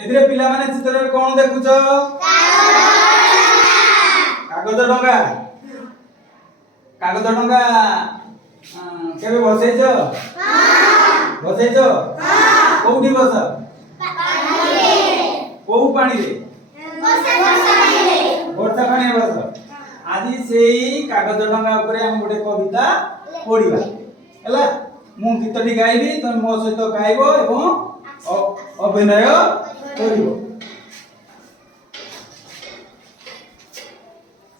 एथिरे पिला माने चित्र रे कोन देखुछ कागज डंगा केबे बसैछ बसैछ कोउठी बस कोउ पानी रे वर्षा पानी बस आज सेई कागज डंगा ऊपर हम गोटे कविता पढिबा हला मु गीतटी गाइबी तुम मो सहित गाइबो एवं अभिनय करिबो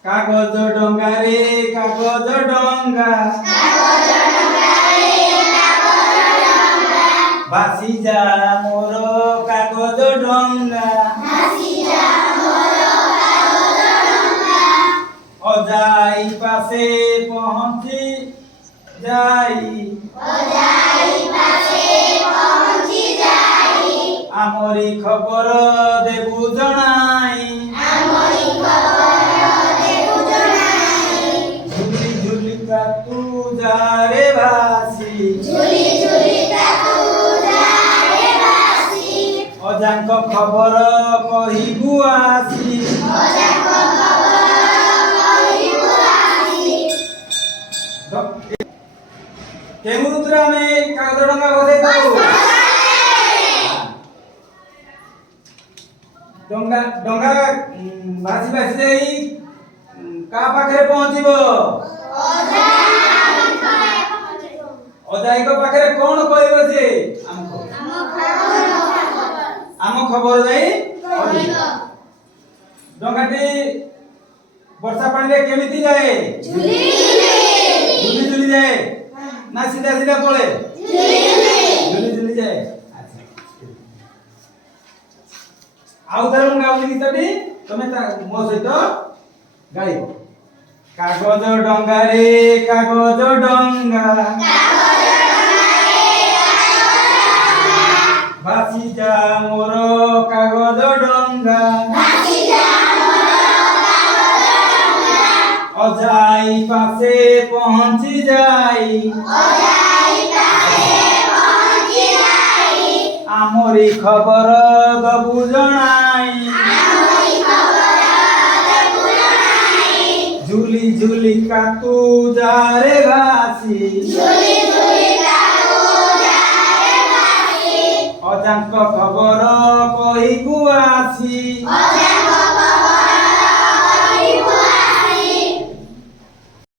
कागज डंगा रे कागज डंगा भासी जा मोर कागज डंगा अजाई पासे पहुंची जाई आमरी खबर देबु जणाई झुली झुली का तू जा रे भासी अजांक खबर कहिबु आसी केमु ऋतुरे आमे कागज डंगा बसै दउ डंगा डंगा भासी भासी जाई का पाखरे पहुंचीबो अजाई को पाखरे कोन कहइबो से आम खबर जाई डंगाटी वर्षा पानी रे केमिति जाए झुली झुली जाए ना सीधा सीधा पळे झुली झुली जाए आउ धरम गाउली गीतटी तमे मो सहित गाइबो कागज डंगा रे कागज डंगा भासी जा मोर कागज डंगा अजाई पासे पहुंची जाई आमरी खबर दबु जणाई झुली झुली का तू जा रे भासी अजांक खबर कहिबु आसी